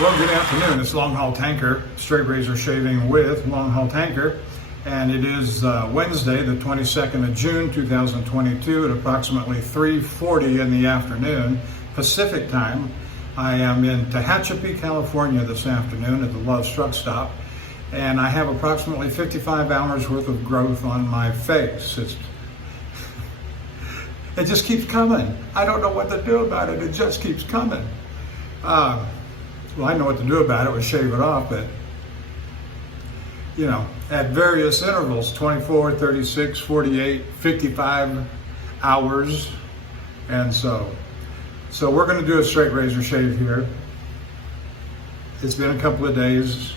Well, good afternoon. It's Longhaultanker, straight razor shaving with Longhaultanker, and it is Wednesday, the 22nd of June, 2022, at approximately 3:40 in the afternoon, Pacific time. I am in Tehachapi, California this afternoon at the Love's Truck Stop, and I have approximately 55 hours worth of growth on my face. It just keeps coming. I don't know what to do about it. It just keeps coming. Well, I know what to do about it, we shave it off, but, you know, at various intervals, 24, 36, 48, 55 hours. And so we're gonna do a straight razor shave here. It's been a couple of days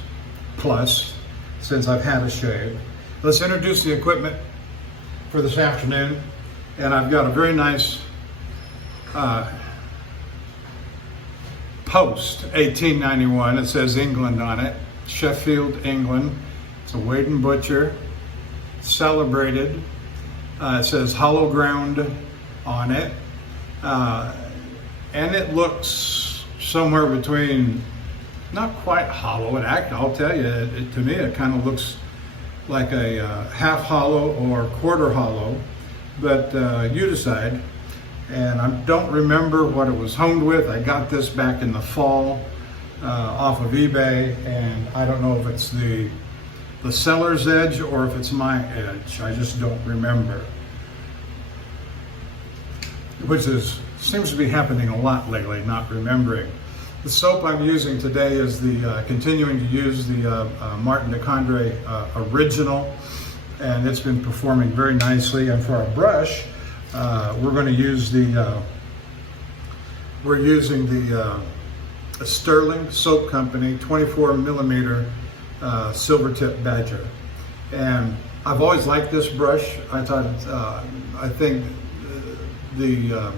plus since I've had a shave. Let's introduce the equipment for this afternoon. And I've got a very nice Post 1891. It says England on it, Sheffield, England. It's a Wade and Butcher, celebrated. It says hollow ground on it, and it looks somewhere between, not quite hollow. I'll tell you, to me, it kind of looks like a half hollow or quarter hollow, but you decide. And I don't remember what it was honed with. I got this back in the fall off of eBay, and I don't know if it's the seller's edge or if it's my edge. I just don't remember. Which seems to be happening a lot lately, not remembering. The soap I'm using today is continuing to use the Martin de Condré original, and it's been performing very nicely. And for our brush, we're going to use we're using the Stirling Soap Company 24 millimeter Silvertip Badger, and I've always liked this brush. I think the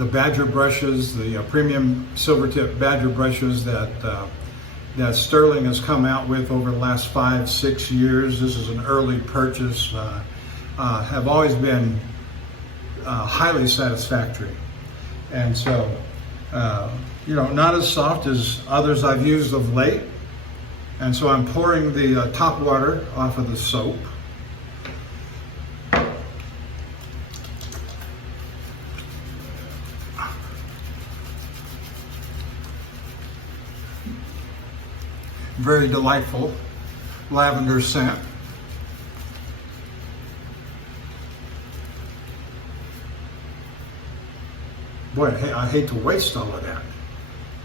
Badger brushes, the premium Silvertip Badger brushes that Stirling has come out with over the last 5-6 years. This is an early purchase. Have always been highly satisfactory, and so you know, not as soft as others I've used of late. And so I'm pouring the top water off of the soap. Very delightful lavender scent. Boy, I hate to waste all of that.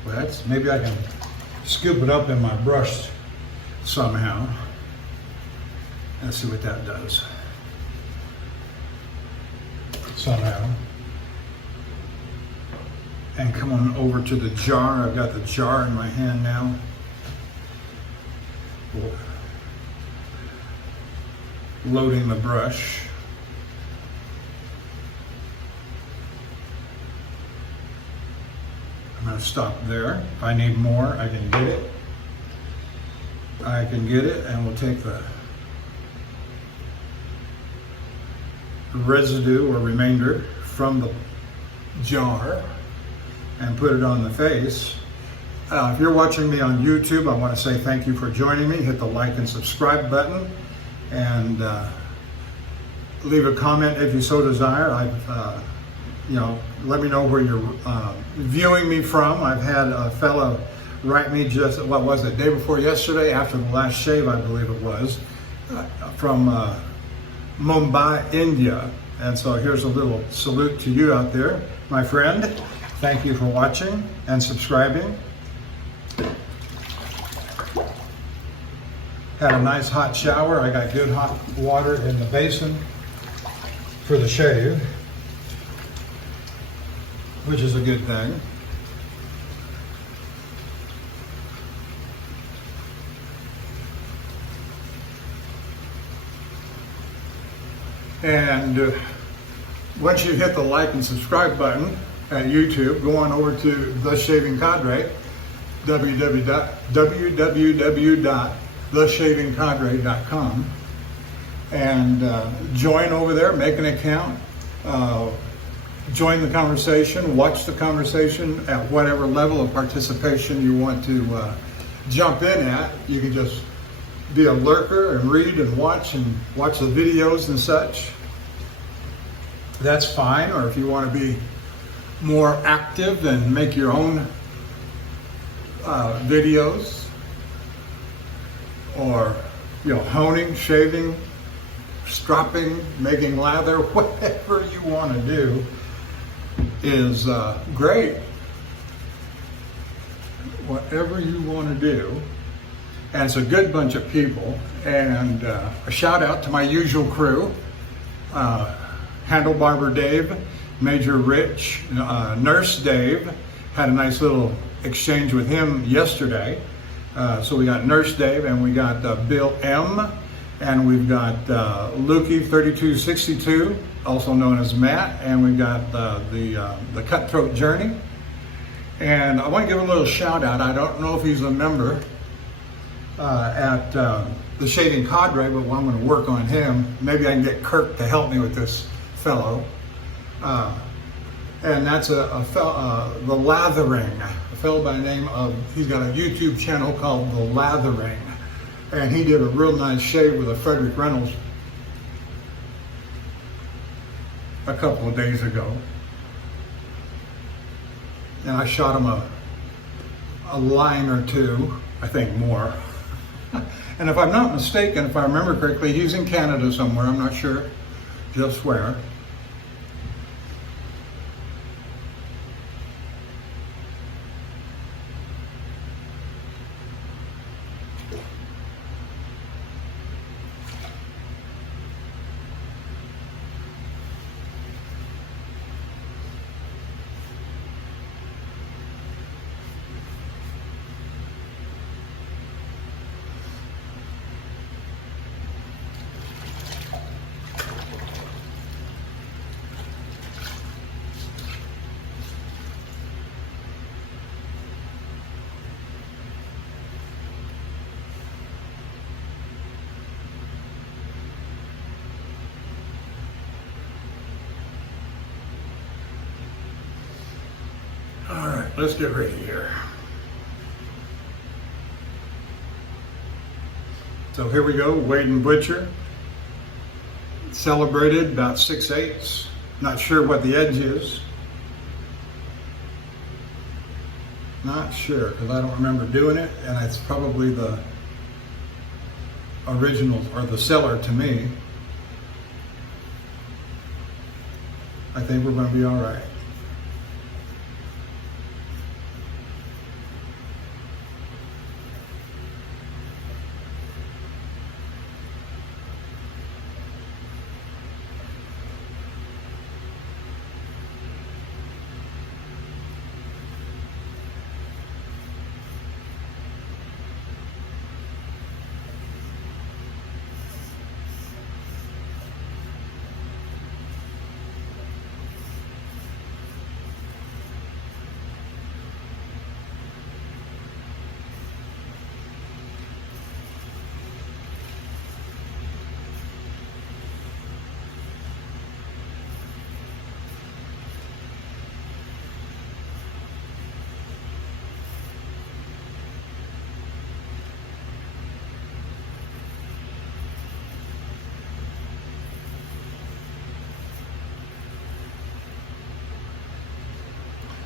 Well, maybe I can scoop it up in my brush somehow. Let's see what that does. Somehow. And come on over to the jar. I've got the jar in my hand now. Loading the brush. I'm going to stop there. If I need more, I can get it. And we'll take the residue or remainder from the jar and put it on the face. If you're watching me on YouTube, I want to say thank you for joining me. Hit the like and subscribe button, and leave a comment if you so desire. You know, let me know where you're viewing me from. I've had a fellow write me just, what was it, day before yesterday, after the last shave, I believe it was, from Mumbai, India. And so here's a little salute to you out there, my friend. Thank you for watching and subscribing. Had a nice hot shower. I got good hot water in the basin for the shave, which is a good thing. And once you hit the like and subscribe button at YouTube, go on over to The Shaving Cadre, join the conversation, watch the conversation at whatever level of participation you want to jump in at. You can just be a lurker and read and watch the videos and such. That's fine. Or if you want to be more active and make your own videos, or honing, shaving, stropping, making lather, whatever you want to do is great. Whatever you want to do. And it's a good bunch of people. And a shout out to my usual crew. Handle Barber Dave, Major Rich, Nurse Dave. Had a nice little exchange with him yesterday. So we got Nurse Dave, and we got Bill M, and we've got Lukey 3262, also known as Matt, and we've got the Cutthroat Journey. And I want to give a little shout out. I don't know if he's a member at the Shaving Cadre, but I'm going to work on him. Maybe I can get Kirk to help me with this fellow. And that's the Lathering, a fellow by the name of, he's got a YouTube channel called The Lathering. And he did a real nice shave with a Frederick Reynolds a couple of days ago. And I shot him a line or two, I think more. And if I'm not mistaken, if I remember correctly, he's in Canada somewhere, I'm not sure just where. All right, let's get ready here. So here we go, Wade and Butcher. Celebrated about 6/8. Not sure what the edge is. Not sure, because I don't remember doing it, and it's probably the original or the seller to me. I think we're going to be all right.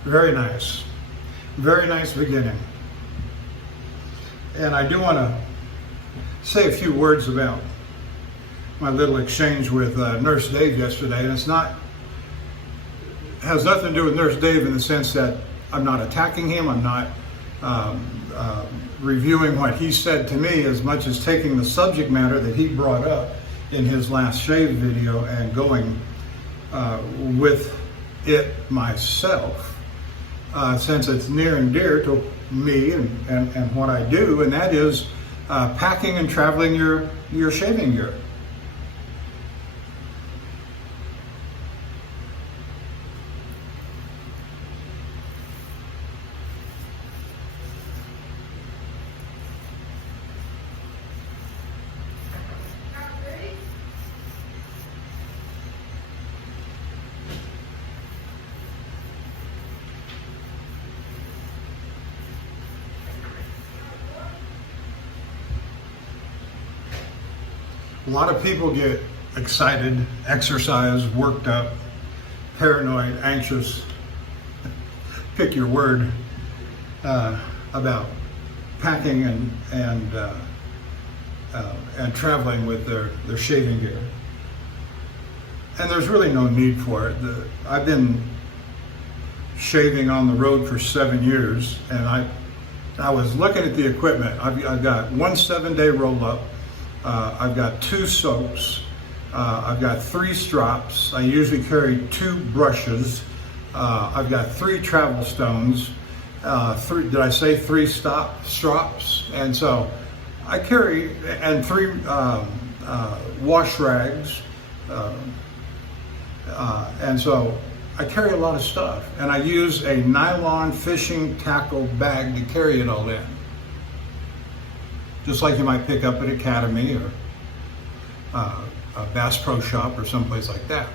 Very nice. Very nice beginning. And I do want to say a few words about my little exchange with Nurse Dave yesterday. And has nothing to do with Nurse Dave in the sense that I'm not attacking him. I'm not reviewing what he said to me, as much as taking the subject matter that he brought up in his last shave video and going with it myself. Since it's near and dear to me and what I do, and that is packing and traveling your shaving gear. A lot of people get excited, exercised, worked up, paranoid, anxious, pick your word, about packing and traveling with their shaving gear. And there's really no need for it. I've been shaving on the road for 7 years, and I was looking at the equipment. I've got one 7-day roll-up. I've got 2 soaps. I've got 3 strops. I usually carry 2 brushes. I've got 3 travel stones. 3 strops? And so I carry, and 3 wash rags. And so I carry a lot of stuff, and I use a nylon fishing tackle bag to carry it all in. Just like you might pick up at Academy or a Bass Pro Shop or someplace like that.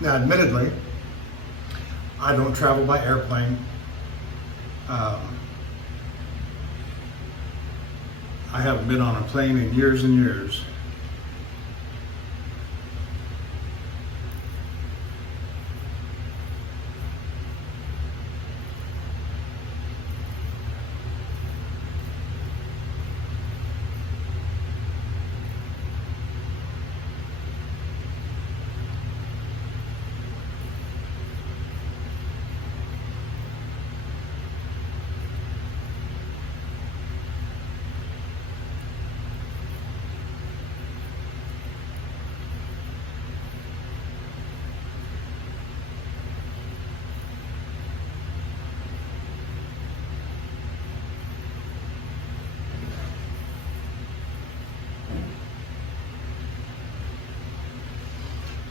Now, admittedly, I don't travel by airplane. I haven't been on a plane in years and years.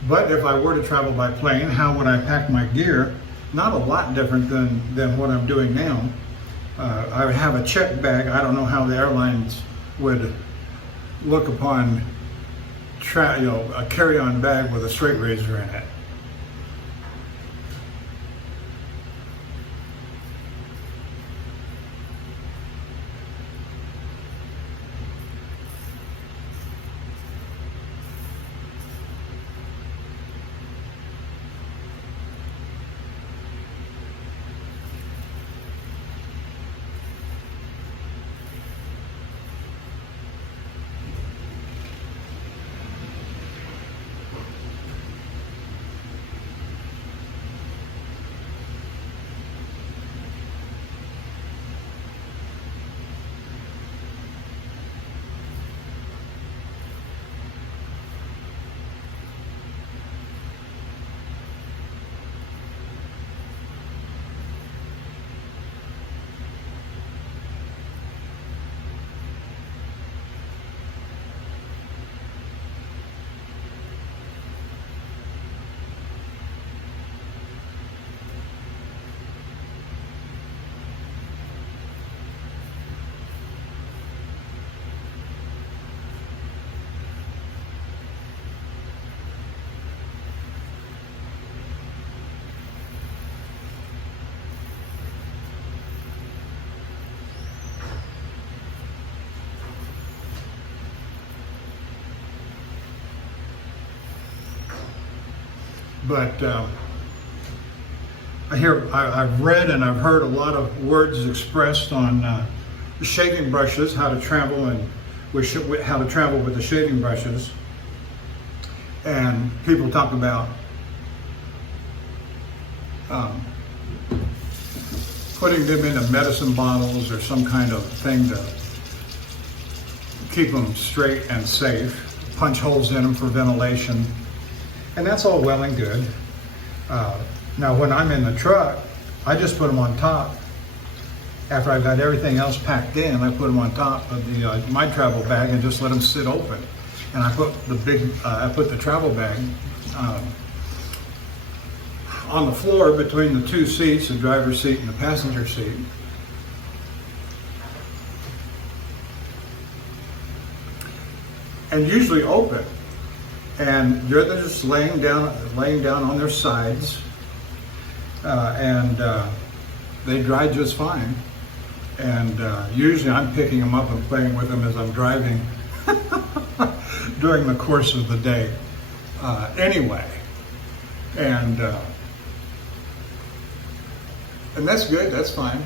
But if I were to travel by plane, how would I pack my gear? Not a lot different than what I'm doing now. I would have a check bag. I don't know how the airlines would look upon a carry-on bag with a straight razor in it. But I've read and I've heard a lot of words expressed on shaving brushes, how to travel how to travel with the shaving brushes, and people talk about putting them into medicine bottles or some kind of thing to keep them straight and safe, punch holes in them for ventilation. And that's all well and good. Now, when I'm in the truck, I just put them on top after I've got everything else packed in, I put them on top of the my travel bag and just let them sit open. And I put the travel bag on the floor between the two seats, the driver's seat and the passenger seat. And usually open. And they're just laying down on their sides, and they dry just fine. And usually I'm picking them up and playing with them as I'm driving during the course of the day. Anyway, and that's good. That's fine.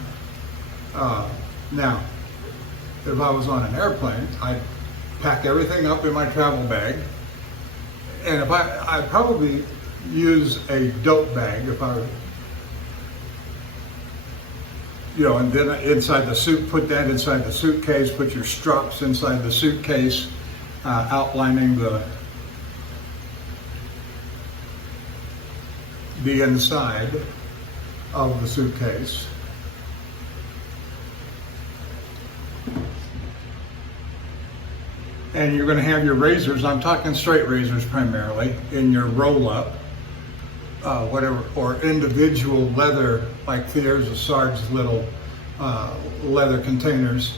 Now, if I was on an airplane, I'd pack everything up in my travel bag. And if I'd probably use a dope bag if I, and then inside the suit, put that inside the suitcase, put your straps inside the suitcase, outlining the inside of the suitcase. And you're going to have your razors, I'm talking straight razors primarily, in your roll-up, whatever, or individual leather, like there's a Sarge's little leather containers.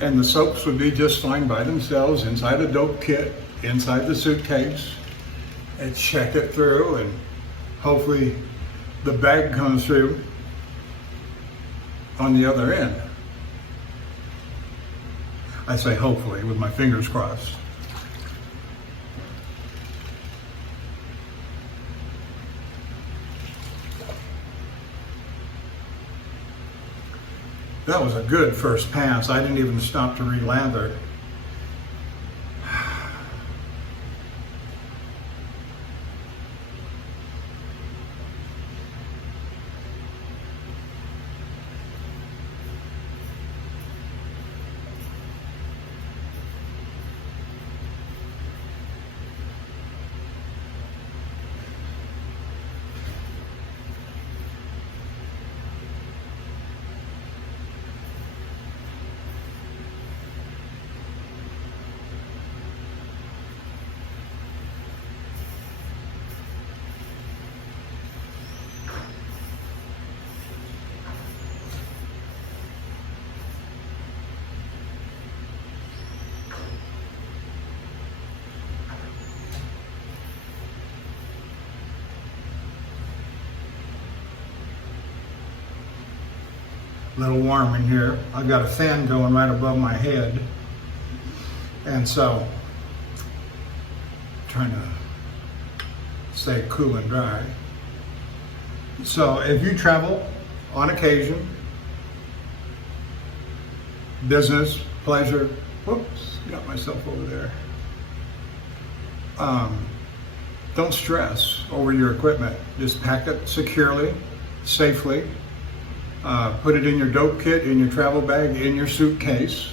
And the soaps would be just fine by themselves inside a dope kit, inside the suitcase, and check it through, and hopefully the bag comes through on the other end. I say hopefully with my fingers crossed. That was a good first pass. I didn't even stop to relather. A little warm in here. I've got a fan going right above my head, and so trying to stay cool and dry. So if you travel on occasion, business, pleasure, whoops, got myself over there. Don't stress over your equipment. Just pack it securely, safely. Put it in your dope kit, in your travel bag, in your suitcase.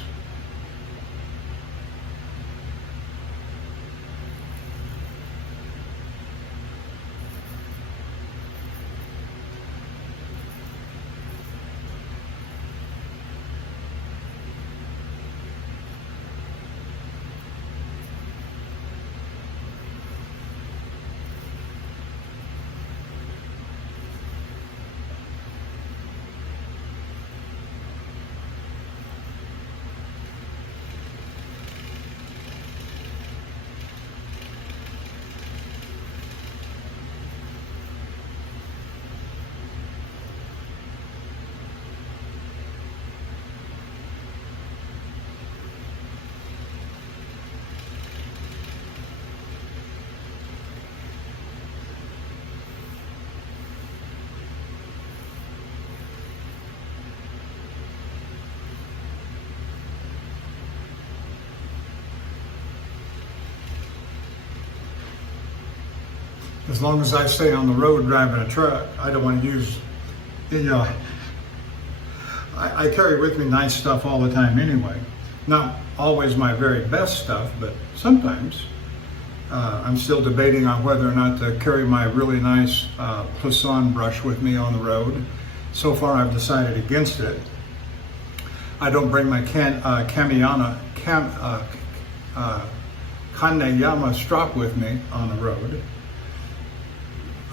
As long as I stay on the road driving a truck, I don't want to use, I carry with me nice stuff all the time anyway. Not always my very best stuff, but sometimes. I'm still debating on whether or not to carry my really nice Poisson brush with me on the road. So far I've decided against it. I don't bring my Kaneyama strop with me on the road.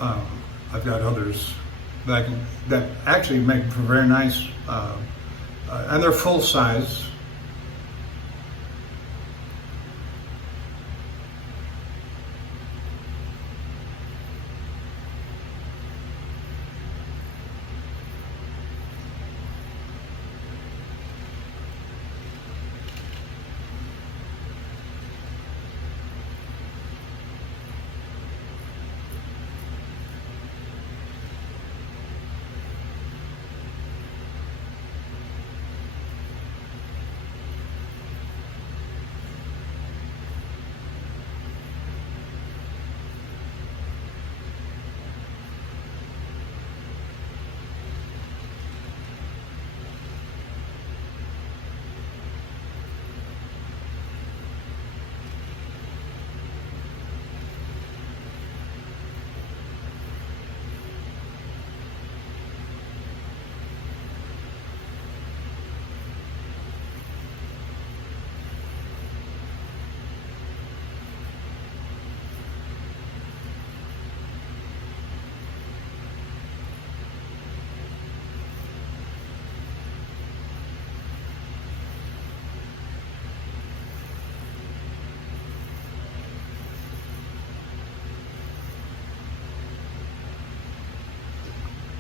I've got others that actually make for very nice, and they're full size.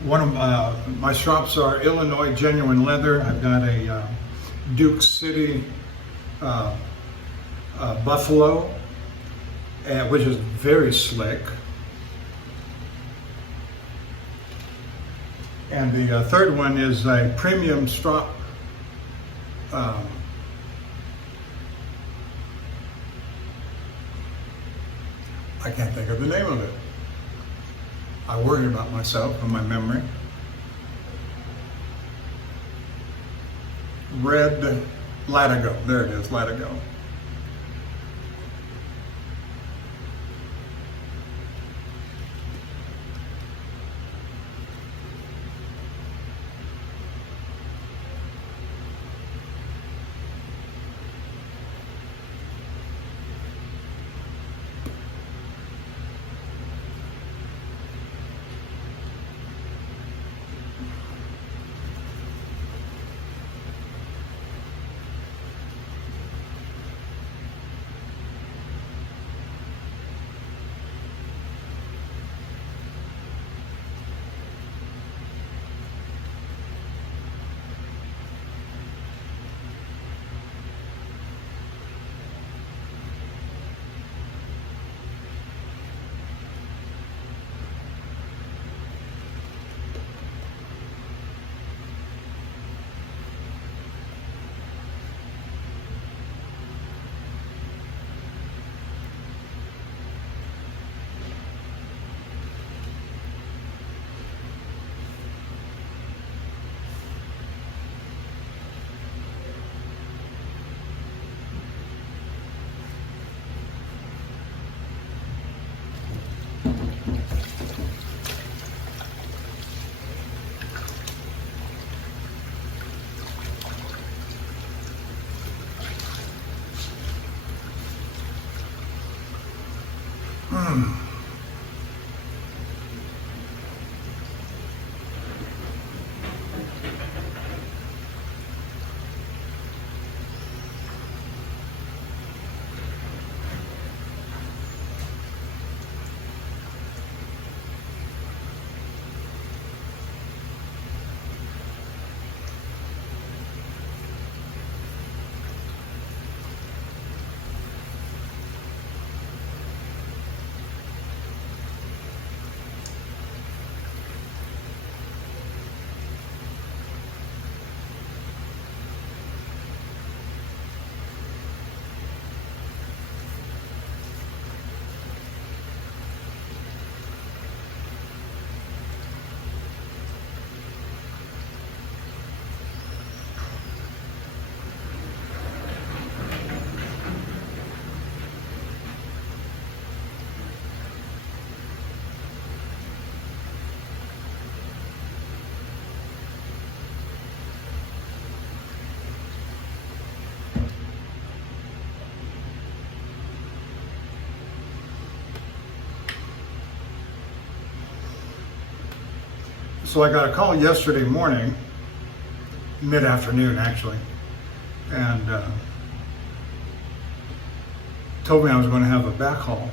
One of my strops are Illinois genuine leather. I've got a Duke City buffalo, which is very slick. And the third one is a premium strop. I can't think of the name of it. I worry about myself and my memory. Red Latigo, there it is, Latigo. So I got a call yesterday morning, mid-afternoon actually, and told me I was going to have a backhaul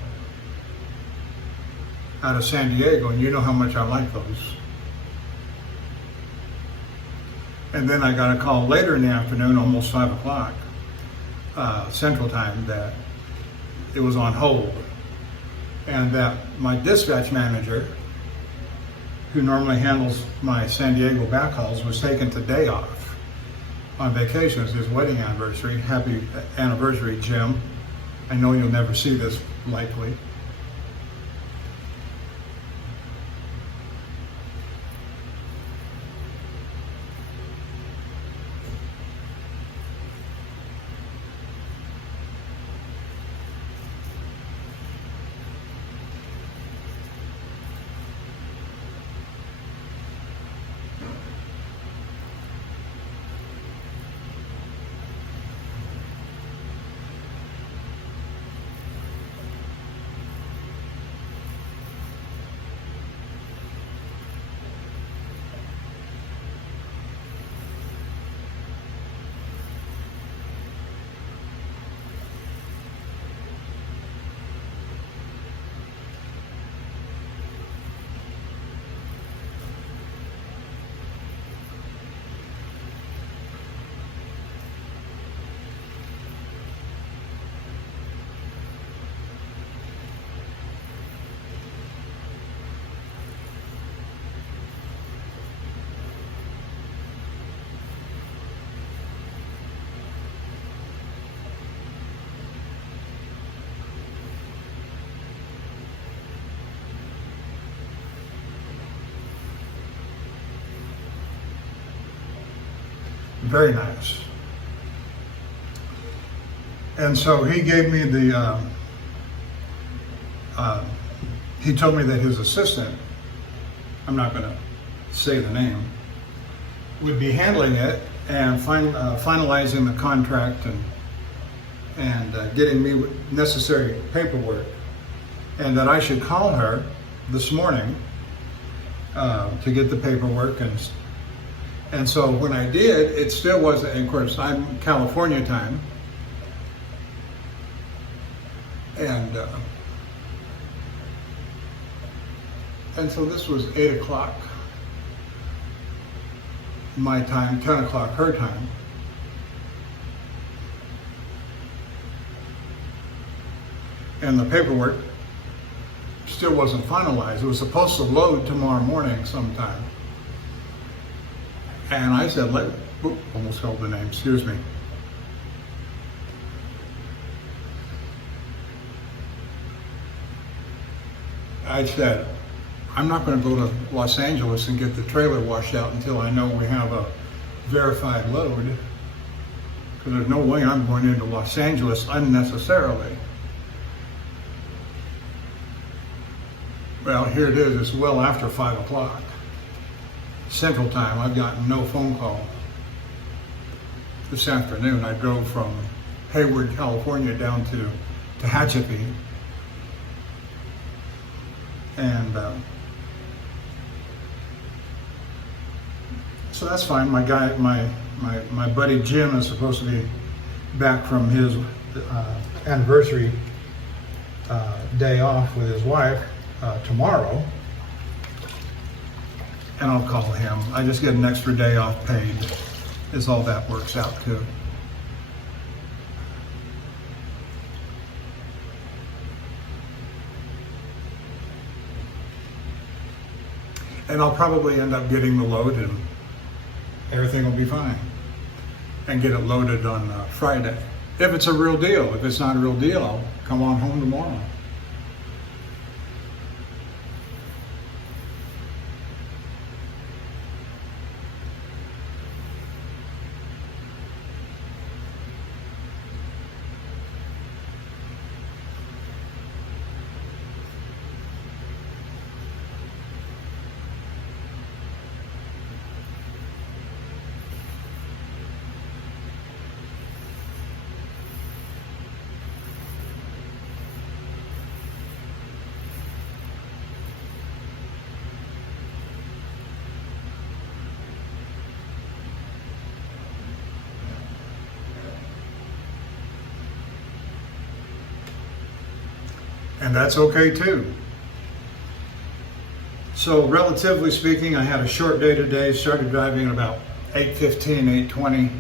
out of San Diego, and you know how much I like those. And then I got a call later in the afternoon, almost 5 o'clock Central Time, that it was on hold, and that my dispatch manager, who normally handles my San Diego backhauls, was taking today off on vacation. It's his wedding anniversary. Happy anniversary, Jim. I know you'll never see this, likely. Very nice. And so he gave me the, he told me that his assistant, I'm not going to say the name, would be handling it and finalizing the contract and getting me necessary paperwork, and that I should call her this morning to get the paperwork. And so when I did, it still wasn't, and of course I'm California time, and so this was 8 o'clock my time, 10 o'clock her time. And the paperwork still wasn't finalized. It was supposed to load tomorrow morning sometime. And I said, almost held the name, excuse me. I said, I'm not going to go to Los Angeles and get the trailer washed out until I know we have a verified load, because there's no way I'm going into Los Angeles unnecessarily. Well, here it is. It's well after 5 o'clock. Central Time. I've gotten no phone call this afternoon. I drove from Hayward, California down to Tehachapi, and so that's fine. My buddy Jim is supposed to be back from his anniversary day off with his wife tomorrow. And I'll call him. I just get an extra day off paid, is all that works out to. And I'll probably end up getting the load and everything will be fine. And get it loaded on Friday. If it's a real deal. If it's not a real deal, I'll come on home tomorrow. and that's okay too. So relatively speaking, I had a short day today, started driving at about 8:15, 8:20,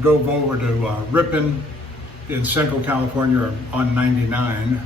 drove over to Ripon in Central California on 99.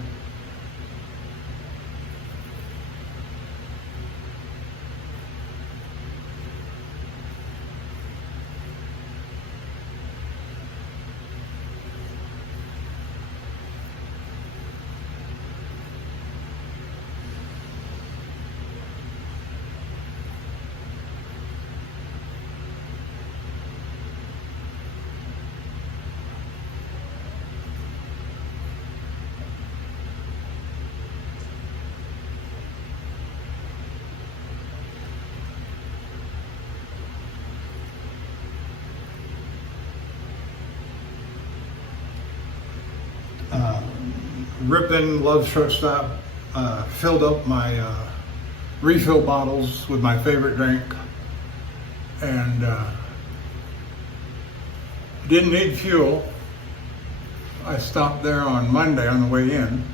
Ripon Love's Truck Stop, filled up my refill bottles with my favorite drink, and didn't need fuel. I stopped there on Monday on the way in.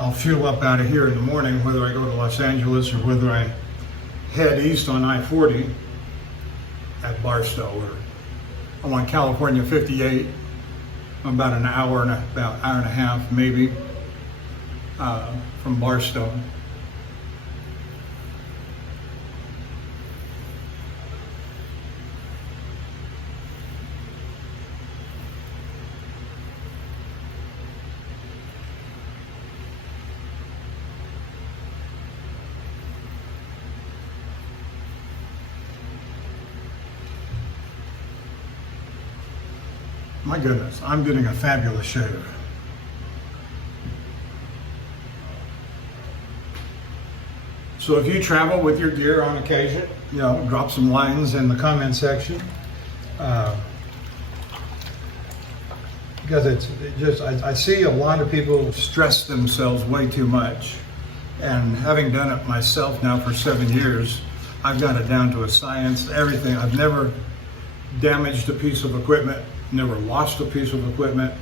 I'll fuel up out of here in the morning, whether I go to Los Angeles or whether I head east on I-40 at Barstow, or I'm on California 58. I'm about an hour and a half maybe from Barstow. My goodness, I'm getting a fabulous shave. So if you travel with your gear on occasion, you know, drop some lines in the comment section. Because I see a lot of people stress themselves way too much. And having done it myself now for 7 years, I've got it down to a science, everything. I've never damaged a piece of equipment, never lost a piece of equipment.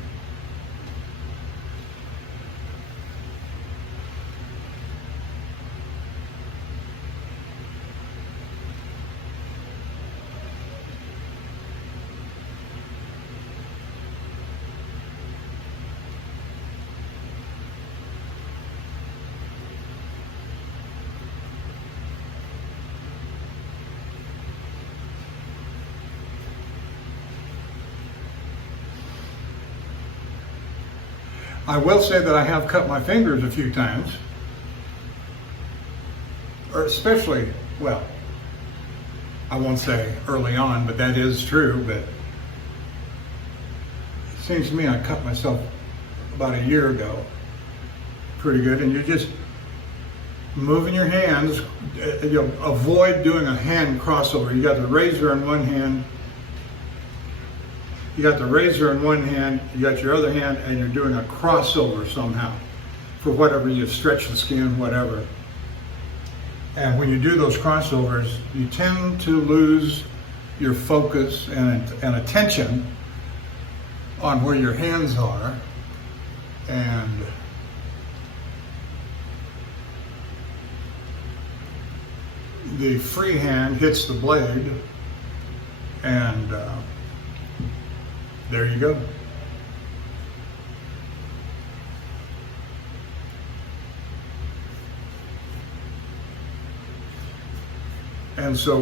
I will say that I have cut my fingers a few times, or especially, well, I won't say early on, but that is true, but it seems to me I cut myself about a year ago pretty good, and you're just moving your hands, you know, avoid doing a hand crossover. You got the razor in one hand, you got the razor in one hand, you got your other hand, and you're doing a crossover somehow for whatever, you stretch the skin, whatever. And when you do those crossovers, you tend to lose your focus and attention on where your hands are, and the free hand hits the blade, and there you go. And so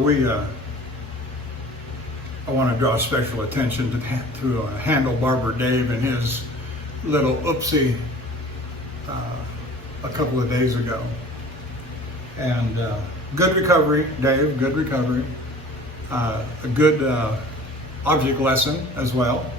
I want to draw special attention to Handle Barber Dave and his little oopsie a couple of days ago. And good recovery, Dave, good recovery. A good object lesson as well.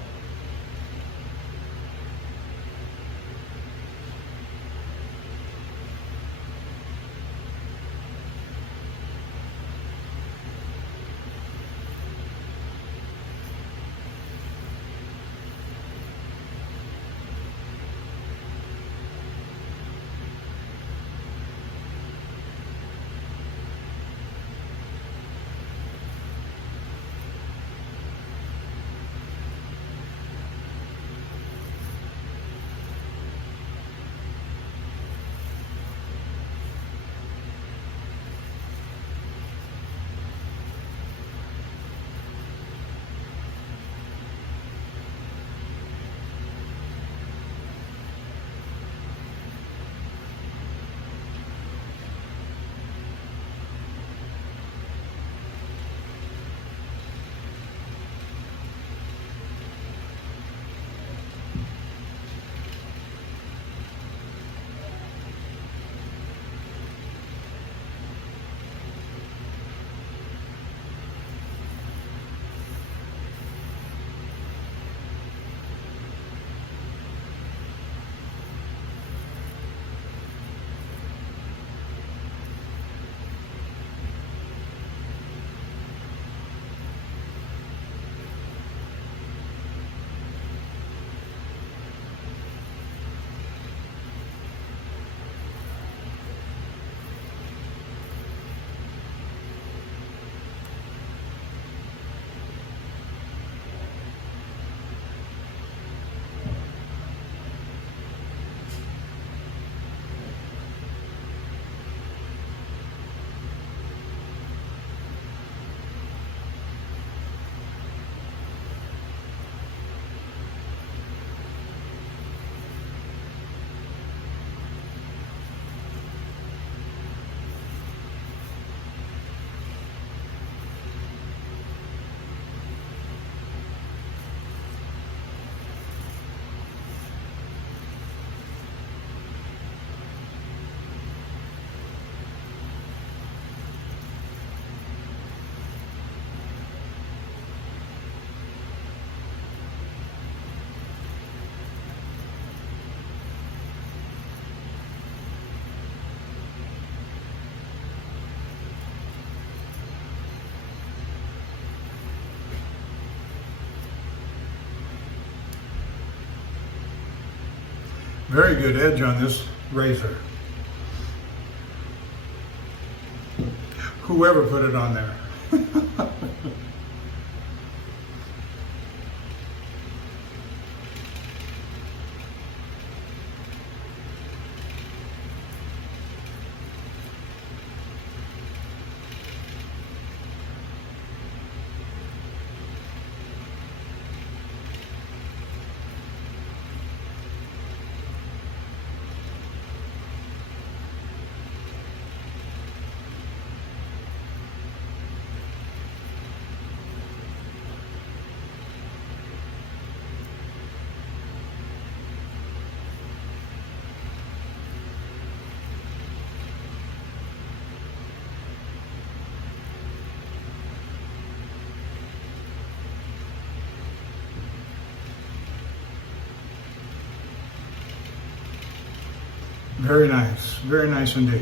Very good edge on this razor. Whoever put it on there. Very nice indeed.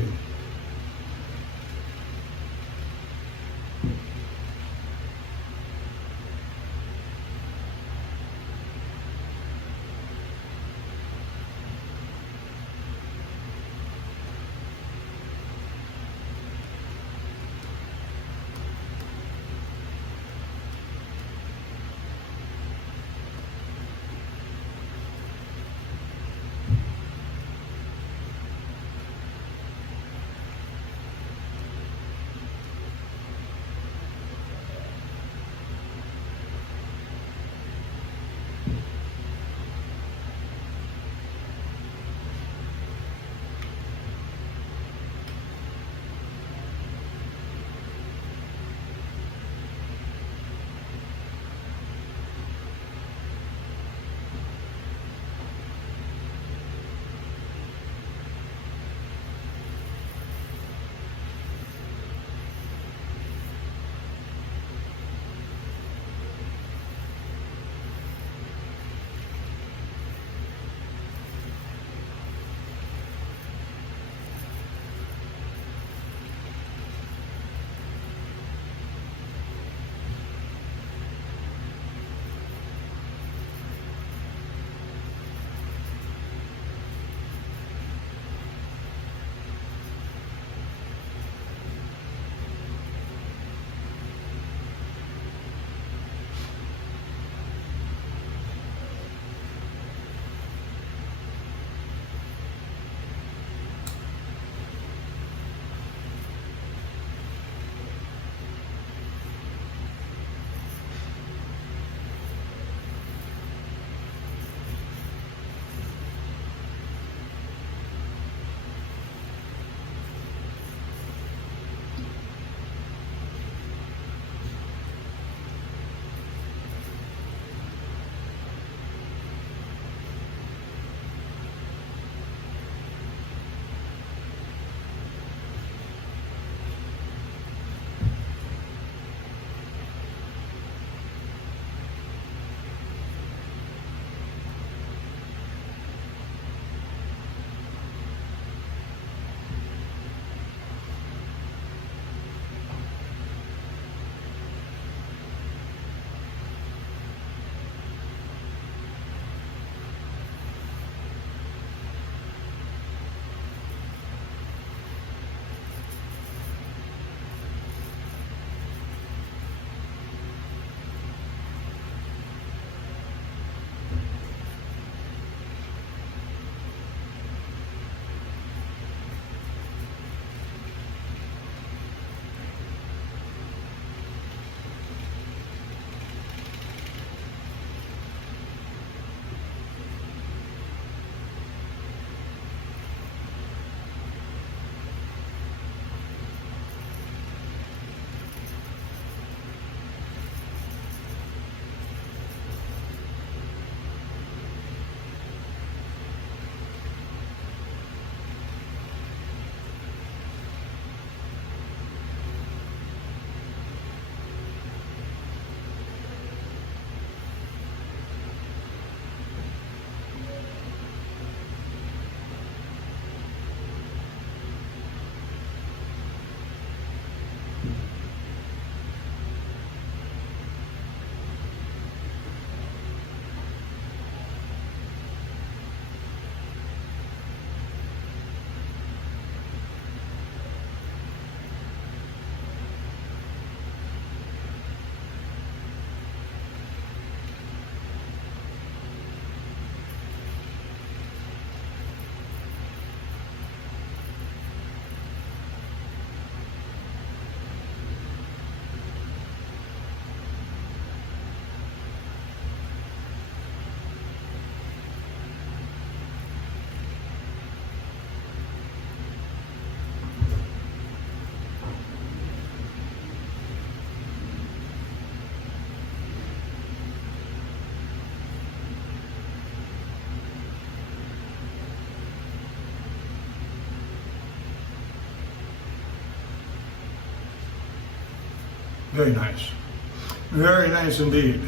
Very nice. Very nice indeed.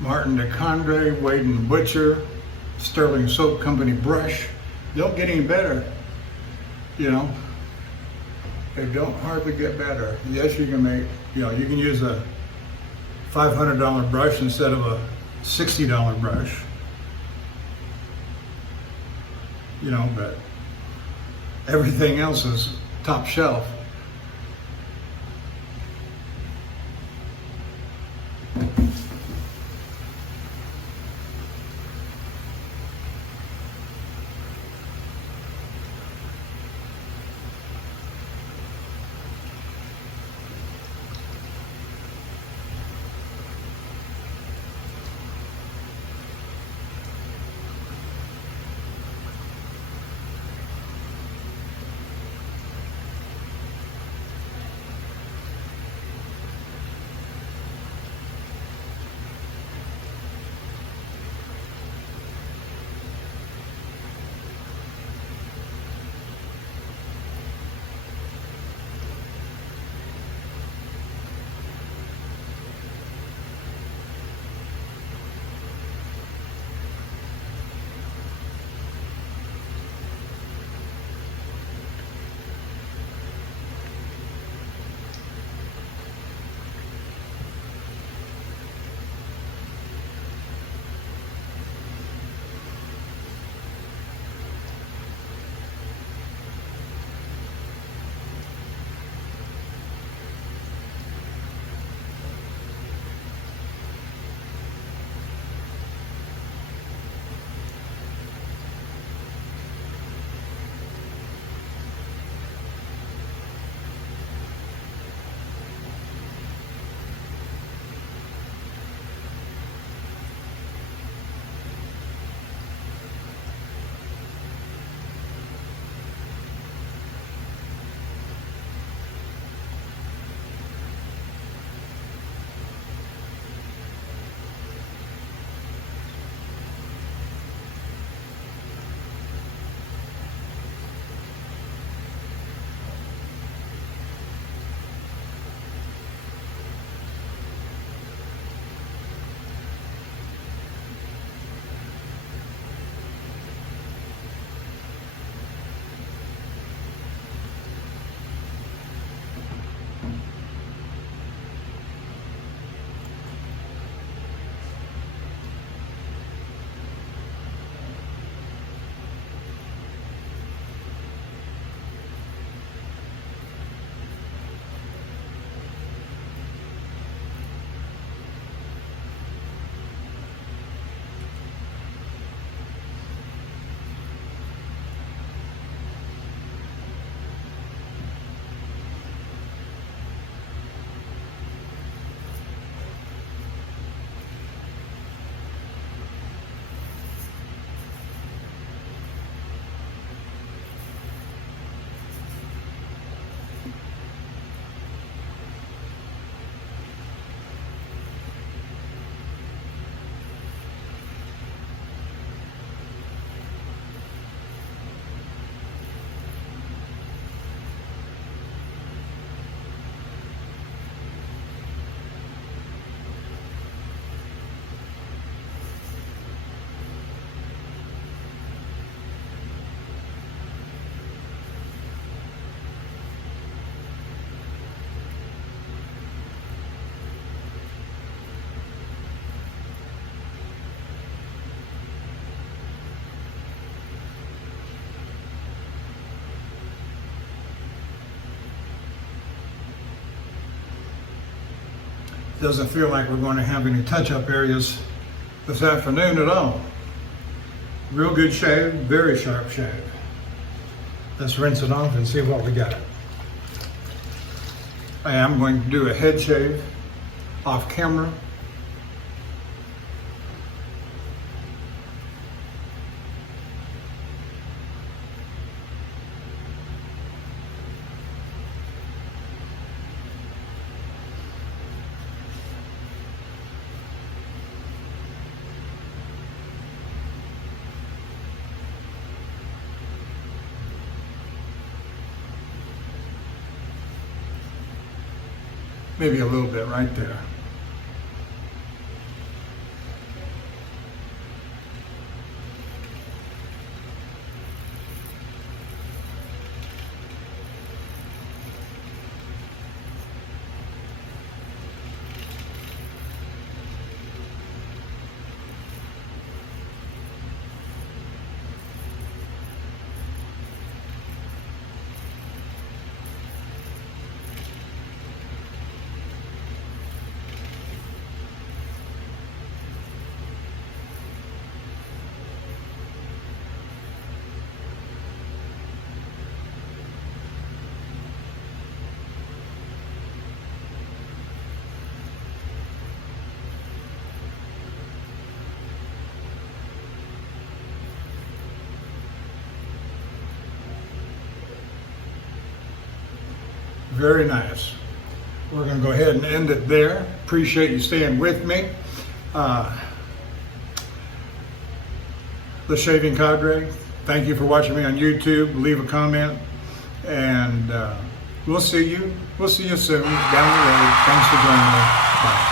Martin de Condre, Wade and Butcher, Stirling Soap Company brush. Don't get any better, you know. They don't hardly get better. Yes, you can make, you can use a $500 brush instead of a $60 brush. But everything else is top shelf. Doesn't feel like we're going to have any touch-up areas this afternoon at all. Real good shave, very sharp shave. Let's rinse it off and see what we got. I am going to do a head shave off camera. maybe a little bit right there. Very nice. We're going to go ahead and end it there. Appreciate you staying with me. The Shaving Cadre, thank you for watching me on YouTube. Leave a comment, and we'll see you soon down the road. Thanks for joining me. Bye.